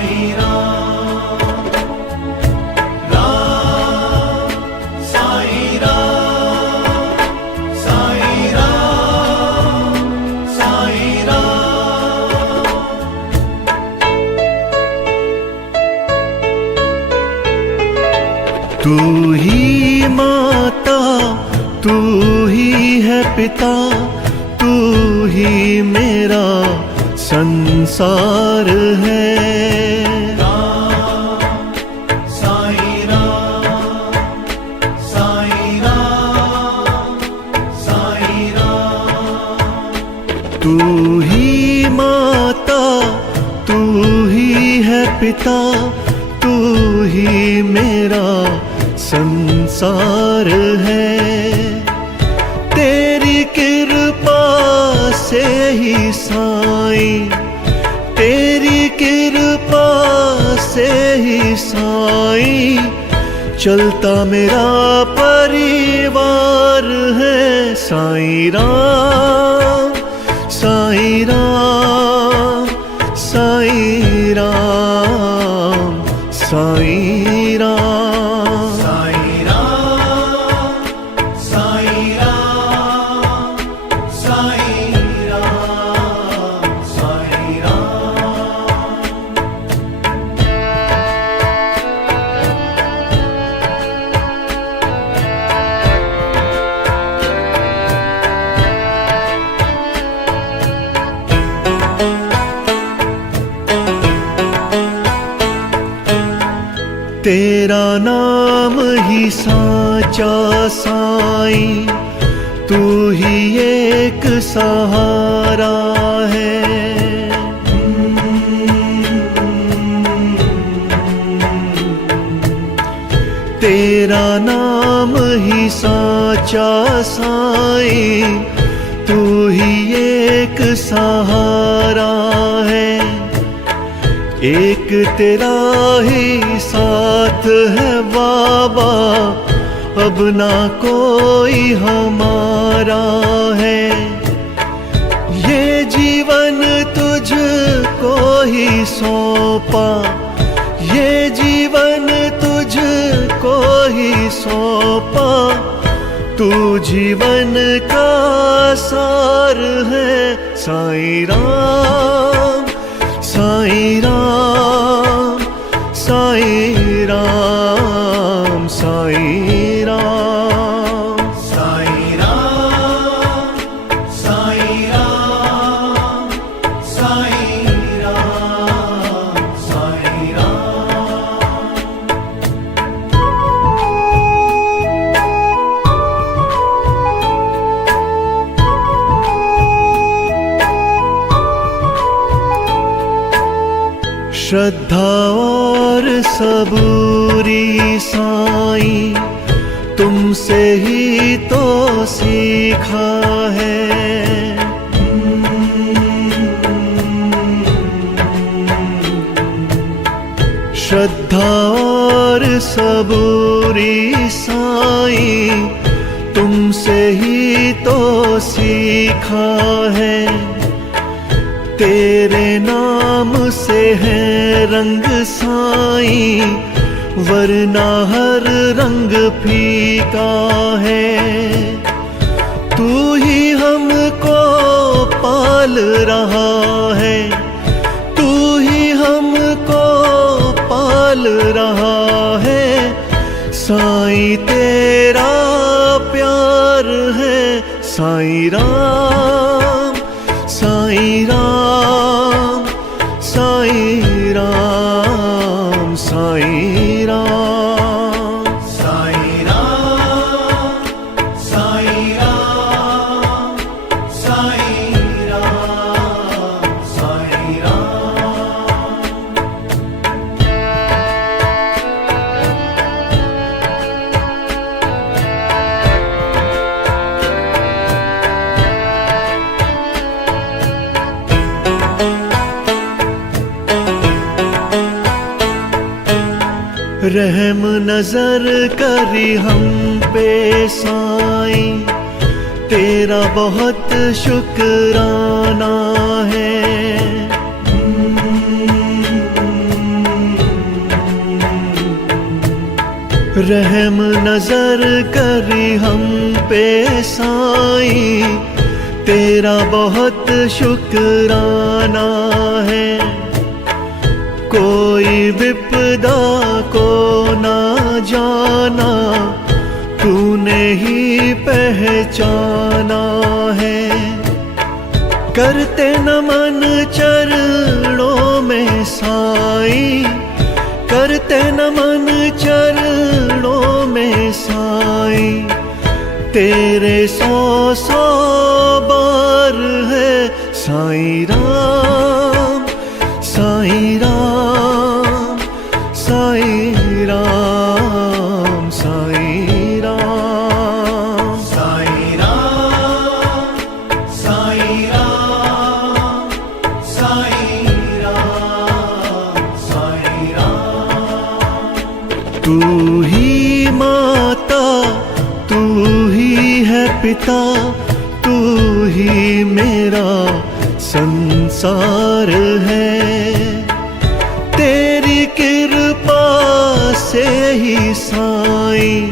साईं राम, राम साईं राम, साईं राम, साईं राम। तू ही माता, तू ही है पिता, तू ही मेरा संसार है। राम साईं राम, साईं राम, साईं राम। तू ही माता, तू ही है पिता, तू ही मेरा संसार है। तेरी कृपा से ही साईं, तेरी कृपा से ही साईं, चलता मेरा परिवार है। साईं राम, साईं राम, साईं राम, साईं राम। तेरा नाम ही साचा साईं, तू ही एक सहारा है। तेरा नाम ही साचा साईं, तू ही एक सहारा है। एक तेरा ही साथ है बाबा, अब ना कोई हमारा है। ये जीवन तुझको ही सौंपा, ये जीवन तुझको ही सौंपा, तू जीवन का सार है। साईं राम, साईं राम, साईं राम, साईं राम, साईं राम, साईं राम, साईं राम, साईं राम। श्रद्धा और सबूरी साईं, तुमसे ही तो सीखा है। श्रद्धा और सबूरी साईं, तुमसे ही तो सीखा है। तेरे नाम से है रंग साईं, वरना हर रंग फीका है। तू ही हमको पाल रहा है, तू ही हमको पाल रहा है। साईं तेरा प्यार है। साईं राम, साईं राम, साईं राम, साईं राम, साईं राम, साईं राम, साईं राम, साईं राम। रहम नजर करी हम पे साईं, तेरा बहुत शुक्राना है। रहम नजर करी हम पे साईं, तेरा बहुत शुक्राना है। कोई विपदा को ना जाना, तूने ही पहचाना है। करते नमन चरणों में साईं, करते नमन चरणों में साईं, तेरे 100 बार है साईं राम, साईं राम, साईं राम, साईं राम, साईं राम, साईं राम, साईं राम, साईं राम। तू ही माता, तू ही है पिता, तू ही मेरा संसार है। तेरी कृपा से ही साईं,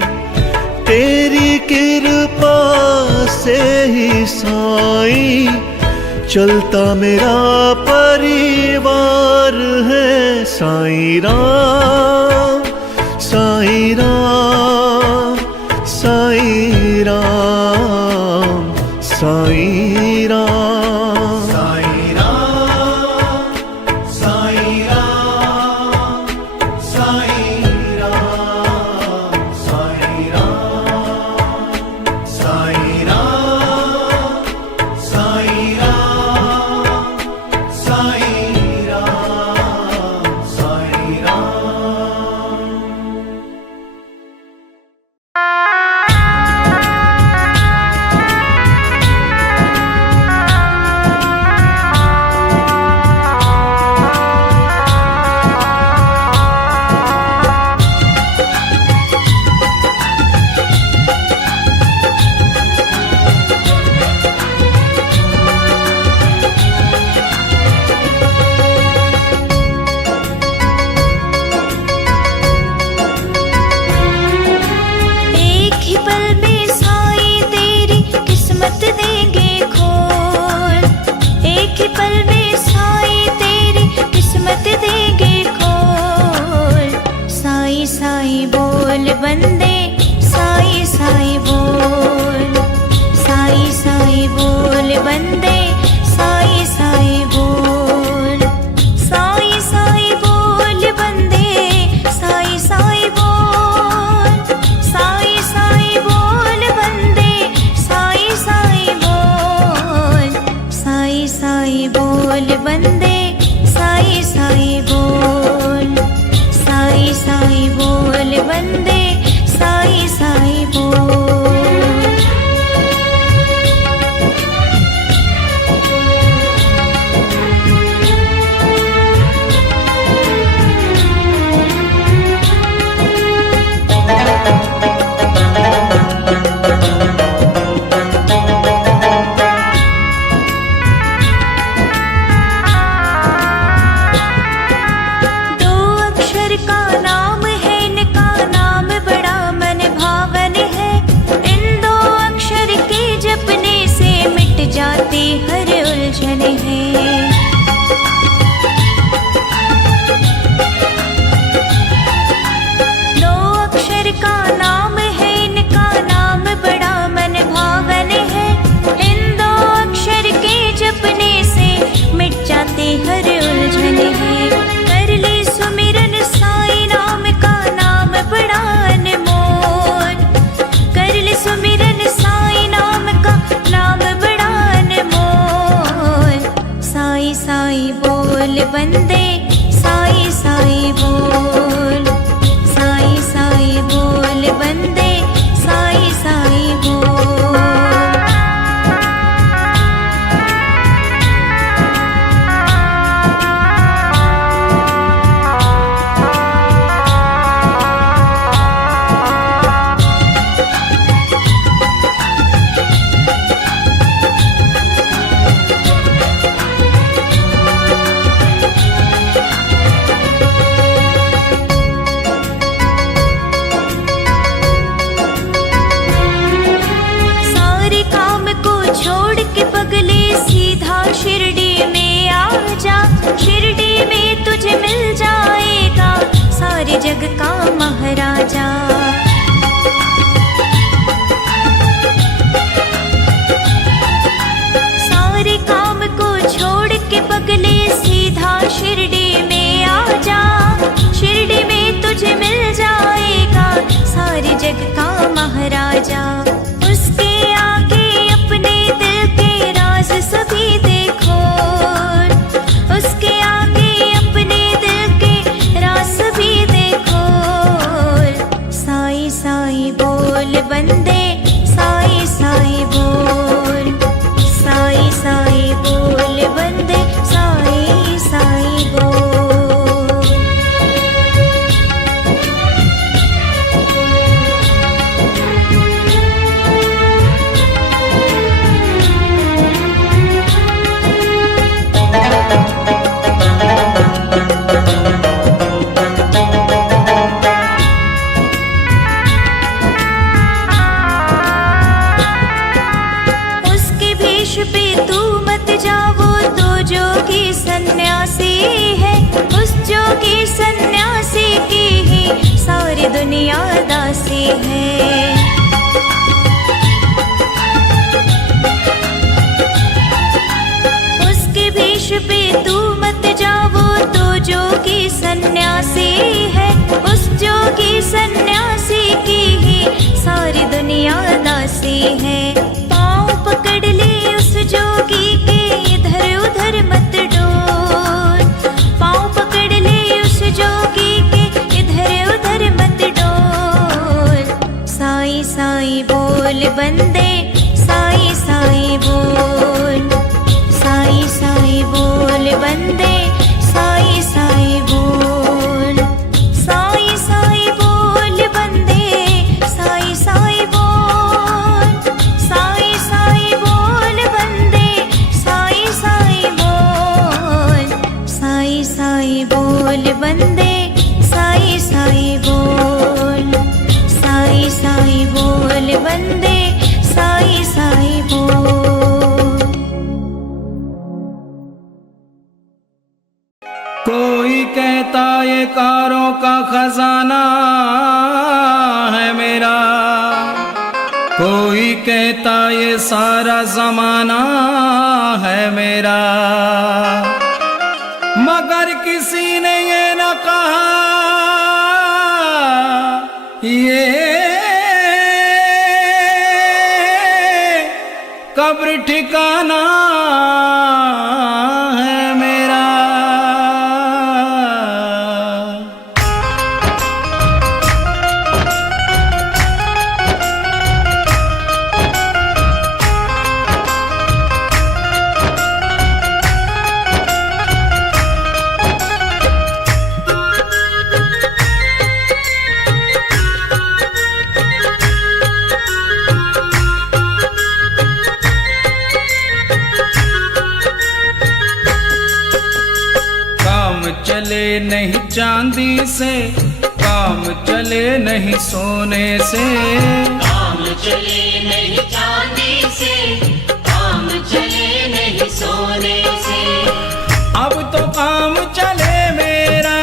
तेरी कृपा से ही साईं, चलता मेरा परिवार है। साईं राम, साईं राम, साईं राम, साईं राम, साईं राम, साईं राम, साईं राम, साईं राम, साईं राम, साईं राम, साईं राम, साईं राम। एक ही पल में साईं तेरी किस्मत देंगे खोल, एक ही पल में साईं तेरी किस्मत देंगे खोल। साईं साईं बोल बंदे, साईं साईं बोल, साईं साईं बोल बंदे, साईं साईं बोल, साईं साईं बोल बंदे, साईं साईं बोल, साईं साईं बोल बंदे, साईं साईं बोल, साईं साईं बोल बंदे, साईं साईं बोल, साईं साईं बोल बंदे, जग का महाराजा। सारे काम को छोड़ के पगले सीधा शिरडी में आ जा। शिरडी में तुझे मिल जाएगा सारे जग का महाराजा। उसके आगे अपने दिल के राज सभी देखो, उसके आगे अपने दिल के राज सभी देखो। साईं साईं बोल बंदे, साईं साईं बोल, साईं साईं बोल बंदे, साईं साईं बोल। उसके भेष पे तू मत जाओ, तो जोगी सन्यासी है। उस जोगी सन्यासी की ही सारी दुनिया दासी है। उसके भेष पे तू मत जाओ, तो जोगी सन्यासी है। उस जोगी सन्यासी की ही सारी दुनिया दासी है। पाँव पकड़ ले उस जोगी के, इधर उधर मत डोल। पाँव पकड़ ले उस जोगी के, इधर उधर मत डोल। साईं साईं बोल बंदे, साईं साईं बोल, साईं साईं बोल बंदे, साईं साईं बोल। साईं साईं बोल बंदे, साईं साईं बोल, साईं साईं बोल बंदे, साईं साईं बोल। साईं साईं बोल बंदे, साईं साईं बोल, साईं साईं बोल बंदे, साईं साईं बोल। कोई कहता ये कारों का खजाना है मेरा, कोई कहता ये सारा जमाना है मेरा। मगर किसी ने ये न कहा ये कब्र ठिकाना है मेरा। चले नहीं चांदी से, काम चले नहीं सोने से। काम चले नहीं चांदी से, काम चले नहीं सोने से। अब तो काम चले मेरा,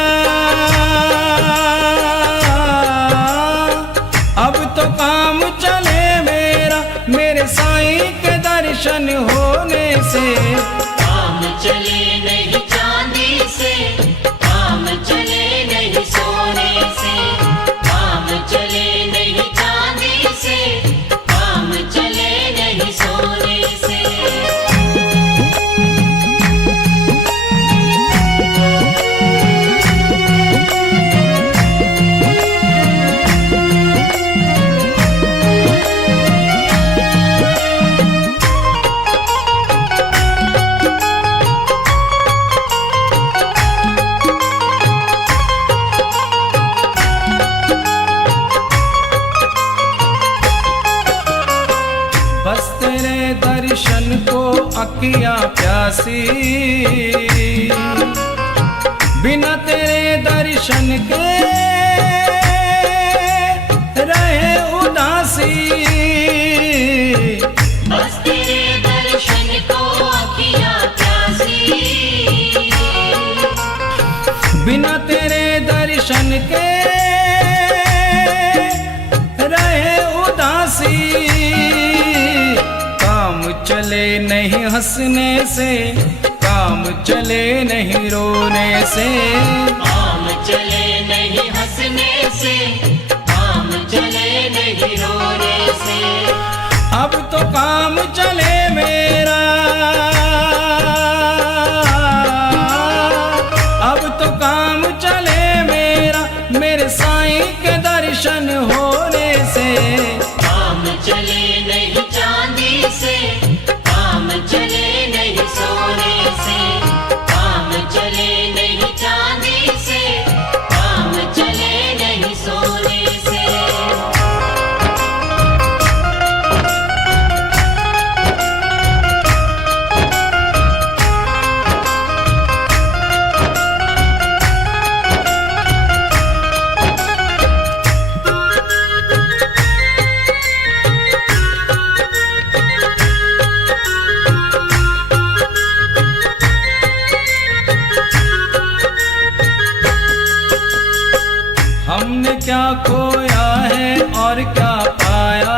अब तो काम चले मेरा, मेरे साईं के दर्शन होने से। काम चले नहीं चांदी से, काम चले नहीं सोने से। काम चले नहीं चांदी से, काम चले नहीं सोने से। बस तेरे दर्शन को अखियाँ प्यासी, बिना तेरे दर्शन के रहे उदासी। बस तेरे दर्शन को अखियाँ प्यासी, बिना तेरे दर्शन के हंसने से, काम चले नहीं रोने से। काम चले नहीं हंसने से, काम चले नहीं रोने से। अब तो काम चले मेरा, अब तो काम चले मेरा, मेरे साईं के दर्शन होने से। काम चले नहीं चांदी से, काम चले नहीं सोने से। काम चले नहीं चांदी से, काम चले नहीं सोने से। हमने क्या खोया है और क्या पाया,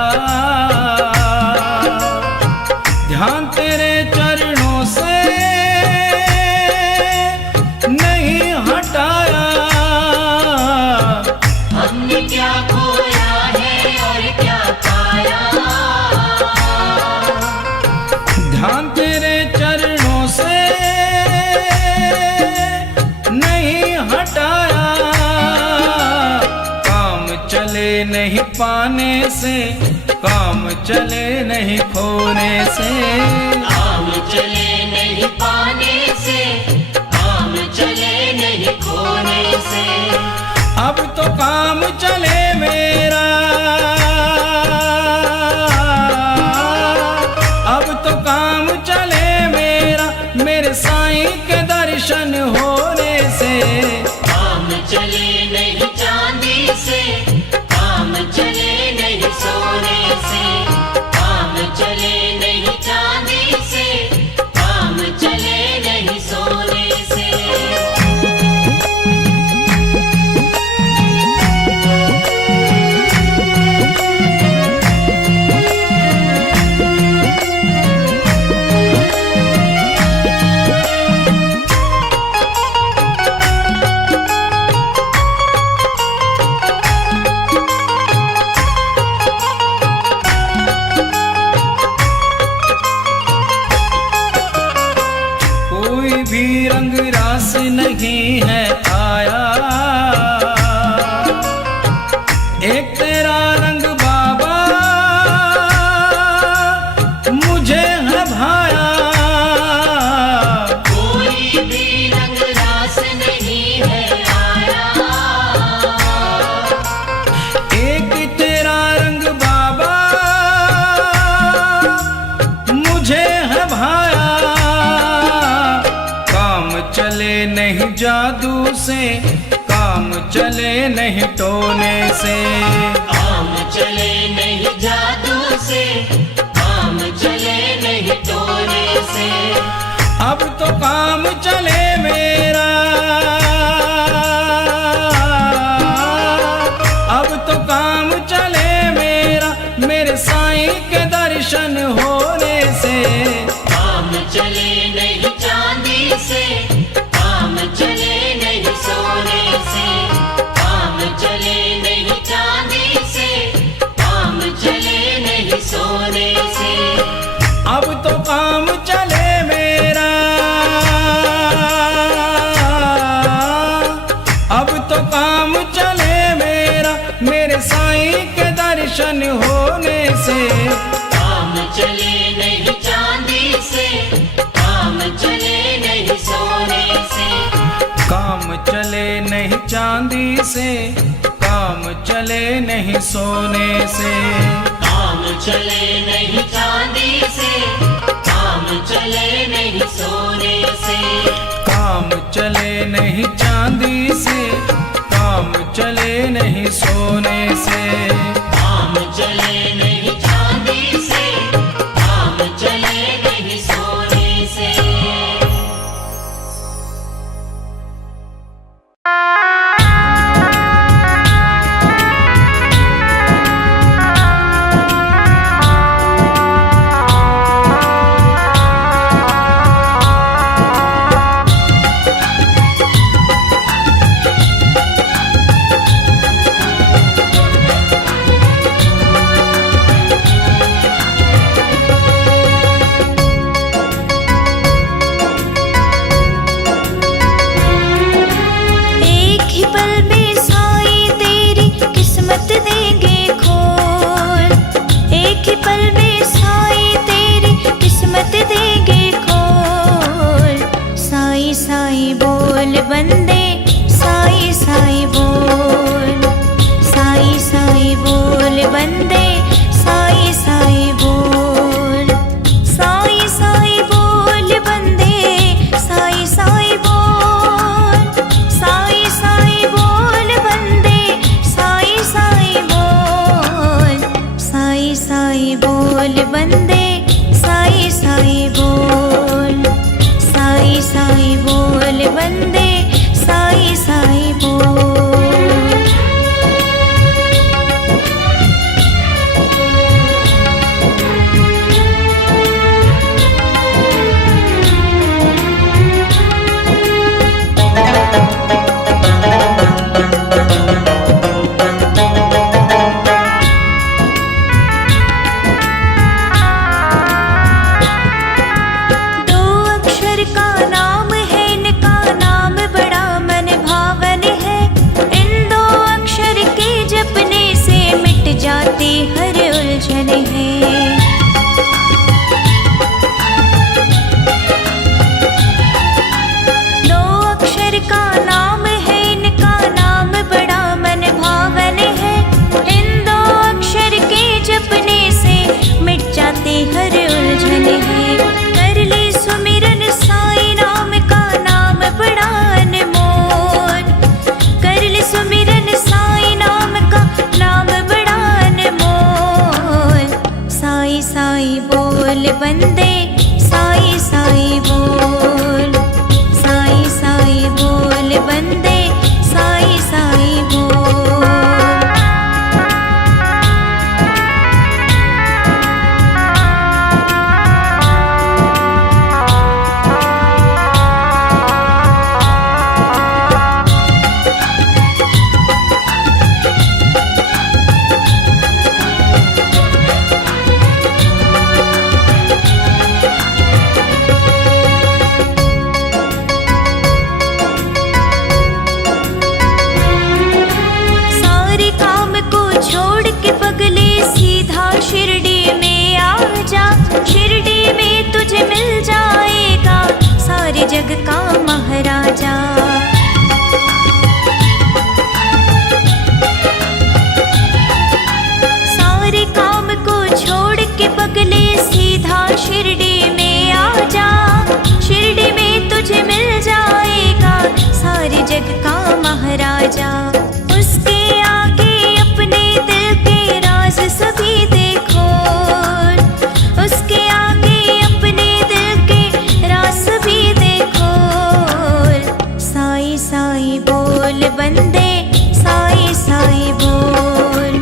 ध्यान तेरे चरणों से नहीं हटाया। हमने क्या खोया है और क्या पाया, ध्यान तेरे चरणों से नहीं हटाया। काम चले नहीं पाने से, काम चले नहीं खोने से। काम चले नहीं पाने से, काम चले नहीं खोने से। अब तो काम चले मेरा, अब तो काम चले मेरा, मेरे साईं के दर्शन होने से। काम चले नहीं चांदी से, काम चले नहीं सोने से। काम चले नहीं चांदी से, काम चले नहीं सोने से। कोई भी रंग रास नहीं है आया, एक तेरा रंग बाबा मुझे है भाया। कोई भी रंग रास नहीं है आया, एक तेरा रंग बाबा मुझे है भाया। काम चले नहीं जादू से, काम चले नहीं टोने से। काम चले नहीं जादू से, काम चले नहीं टोने से। अब तो काम चले मेरा, अब तो काम चले मेरा, मेरे साईं के दर्शन होने से। काम चले नहीं चांदी से, काम चले नहीं सोने से। काम चले नहीं चांदी से, काम चले नहीं सोने से। अब तो काम चले मेरा, अब तो काम चले मेरा, मेरे साईं के दर्शन होने से। काम चले नहीं चांदी से, काम चले नहीं सोने से। काम चले नहीं चांदी से, काम चले नहीं सोने से। काम चले नहीं चांदी से, काम चले नहीं सोने से। काम चले नहीं चांदी से, काम चले नहीं सोने से। काम चले नहीं चांदी से, काम चले नहीं सोने से। ही पल में साईं तेरी किस्मत देंगे खोल। साईं साईं बोल बंदे, साईं साईं बोल। साईं साईं बोल बंदे, साईं साईं बोल। साईं साईं बोल बंदे, साईं साईं बोल। साईं साईं बोल बंदे, साईं साईं बोल। साईं साईं बोल बंदे, साईं साईं बोल। साईं साईं बोल बंदे, साईं साईं बोल। बंदे, साईं साईं बोल। साईं साईं बोल बंदे, साईं साईं बोल। शिरडी में आ जा, शिरडी में तुझे मिल जाएगा सारे जग का महाराजा। सारे काम को छोड़ के पगले सीधा शिरडी में आ जा, शिरडी में तुझे मिल जाएगा सारे जग का महाराजा। उसके आगे अपने दिल के राज सभी उसके आगे अपने दिल के रास भी देखो। साईं साईं बोल बंदे, साईं साईं बोल।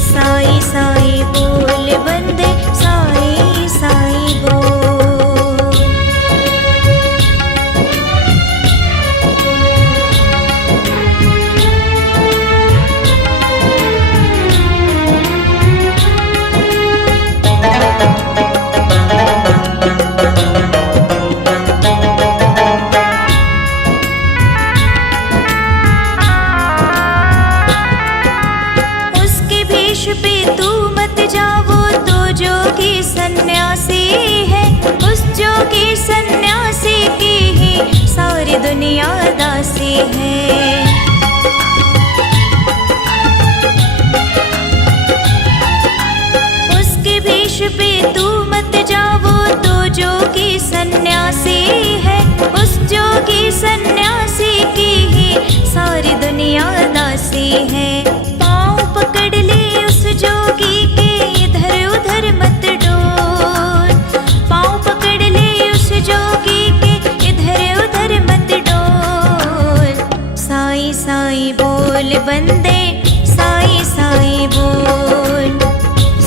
साईं साईं बोल बंदे, साईं साईं बोल। जोगी सन्यासी है, उस जोगी सन्यासी की ही सारी दुनिया दासी है। उसके भेष पे तू मत जाओ, तो जोगी सन्यासी है, उस जोगी सन्यासी की ही सारी दुनिया दासी है। पाँव पकड़ ले उस जोगी के, इधर उधर मत डोल। पाँव पकड़ ले उस जोगी के, इधर उधर मत डोल। साईं साईं बोल बंदे, साईं साईं बोल।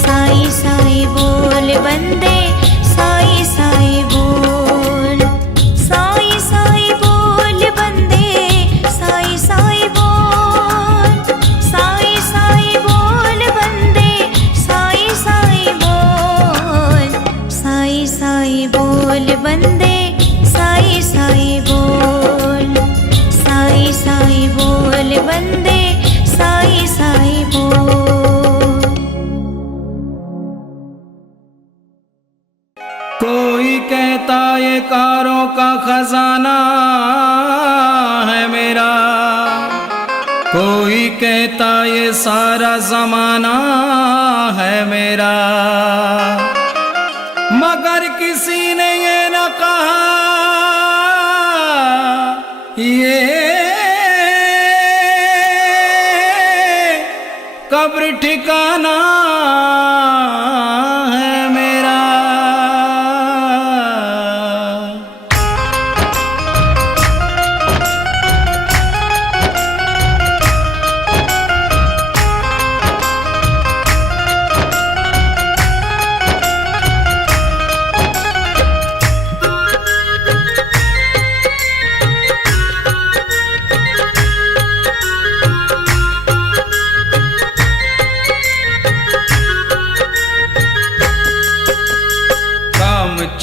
साईं साईं बोल बंदे, साईं साईं बोल। साईं साईं बोल बंदे, साईं साईं बोल। साईं साईं बोल बंदे, साईं साईं बोल। साईं साईं बोल बंदे, साईं साईं बोल। साईं साईं बोल बंदे, साईं साईं बोल। विकारों का खजाना है मेरा। कोई कहता ये सारा जमाना है मेरा, मगर किसी ने ये न कहा ये कब्र ठिकाना है मेरा।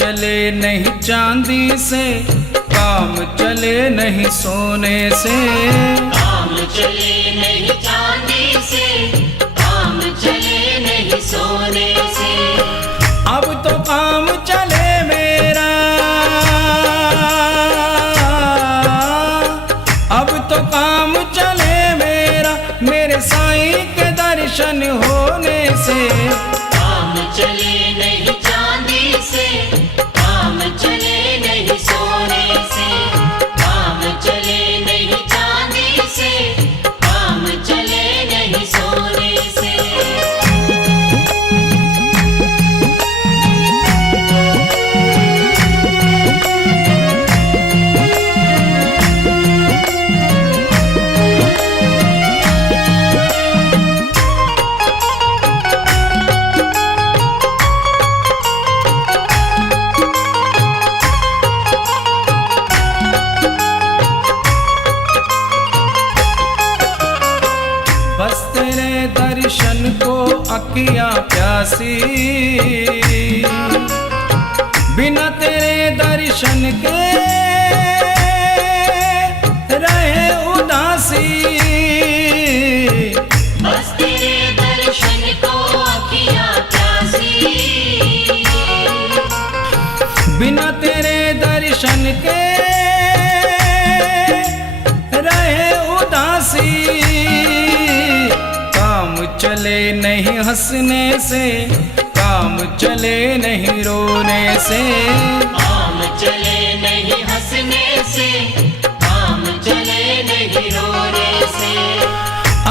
चले नहीं चांदी से, काम चले नहीं सोने से। काम चले नहीं चांदी से, काम चले नहीं सोने से। अब तो काम चले मेरा, अब तो काम चले मेरा, मेरे साईं के दर्शन होने से। काम चले नहीं चांदी से, काम चले नहीं सोने से। काम चले नहीं चांदी से, काम चले नहीं सोने से। बस तेरे दर्शन को अखियां प्यासी, बिना तेरे दर्शन के रहे उदासी। बस तेरे दर्शन को अखियां प्यासी, बिना तेरे दर्शन के रहे उदासी। काम चले नहीं हंसने से, काम चले नहीं रोने से। काम चले नहीं हंसने से, काम चले नहीं रोने से।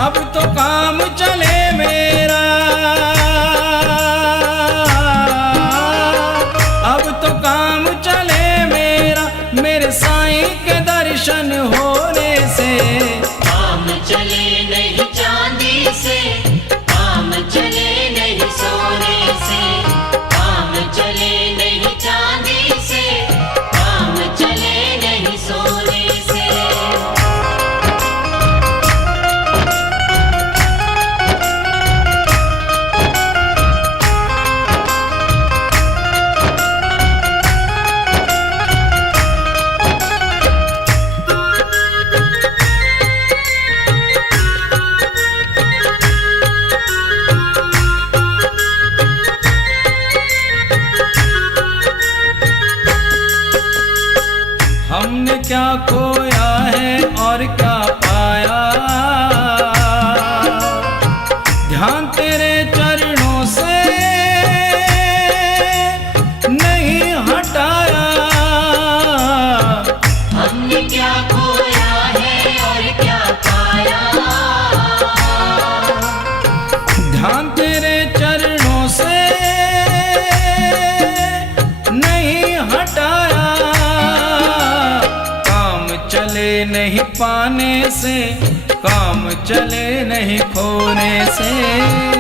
अब तो काम चले मेरा, अब तो काम चले मेरा, मेरे साईं के दर्शन होने से। काम चले नहीं चांदी से, काम चले नहीं सोने से। काम चले नहीं चांदी से, काम चले नहीं सोने से। हमने क्या खोया है और क्या पाया, ध्यान तेरे चरणों से नहीं हटाया। हमने क्या खोया है और क्या पाया, ध्यान तेरे चरणों से नहीं हटाया। काम चले नहीं पाने से, काम चले नहीं खोने से।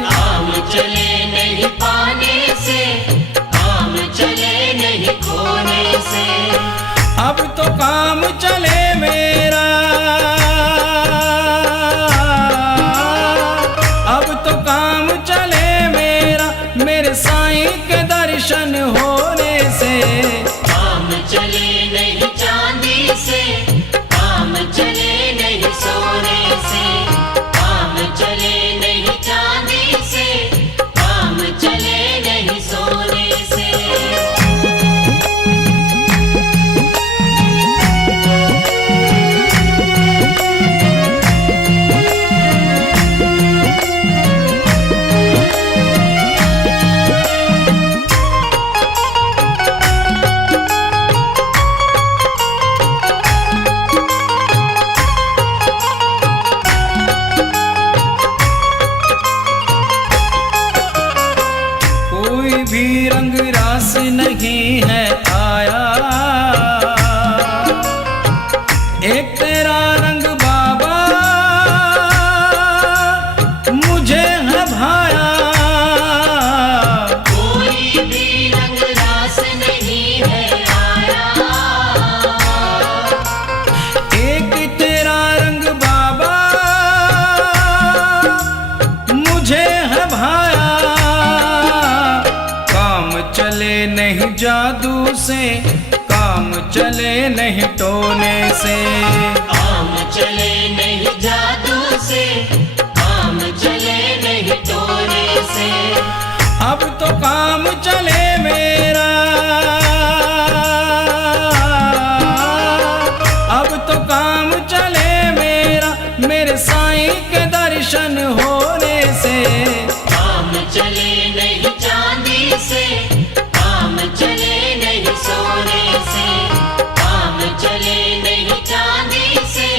काम चले नहीं पाने से, काम चले नहीं खोने से। अब तो काम चले मेरा, अब तो काम चले मेरा, मेरे साईं के दर्शन होने से। काम चले नहीं चांदी से, काम चले नहीं सोने से। काम चले नहीं चांदी से, काम चले नहीं सोने से। नहीं है आया। एक तेरा रंग बाबा मुझे है भाया। कोई भी रंग रास नहीं है आया। एक तेरा रंग बाबा मुझे है भाया। काम चले नहीं जादू से, काम चले नहीं टोने से। काम चले नहीं जादू से, काम चले नहीं टोने से। अब तो काम चले मेरा, अब तो काम चले मेरा, मेरे साईं के दर्शन होने से। काम चले नहीं चांदी से, काम चले नहीं सोने से। काम चले नहीं चांदी से,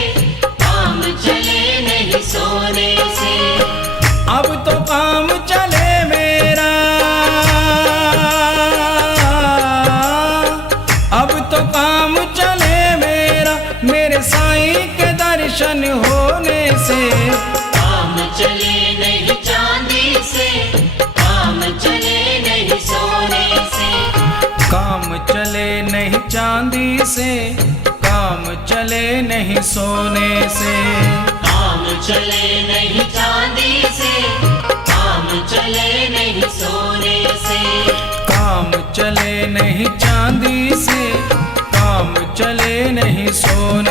काम चले नहीं सोने से। अब तो काम चले मेरा, अब तो काम चले मेरा, मेरे साईं के दर्शन होने से। काम चले नहीं चांदी से, काम चले नहीं सोने से। काम चले नहीं चांदी से, काम चले नहीं सोने से। काम चले नहीं चांदी से, काम चले नहीं सोने से। काम चले नहीं चांदी से, काम चले नहीं सोने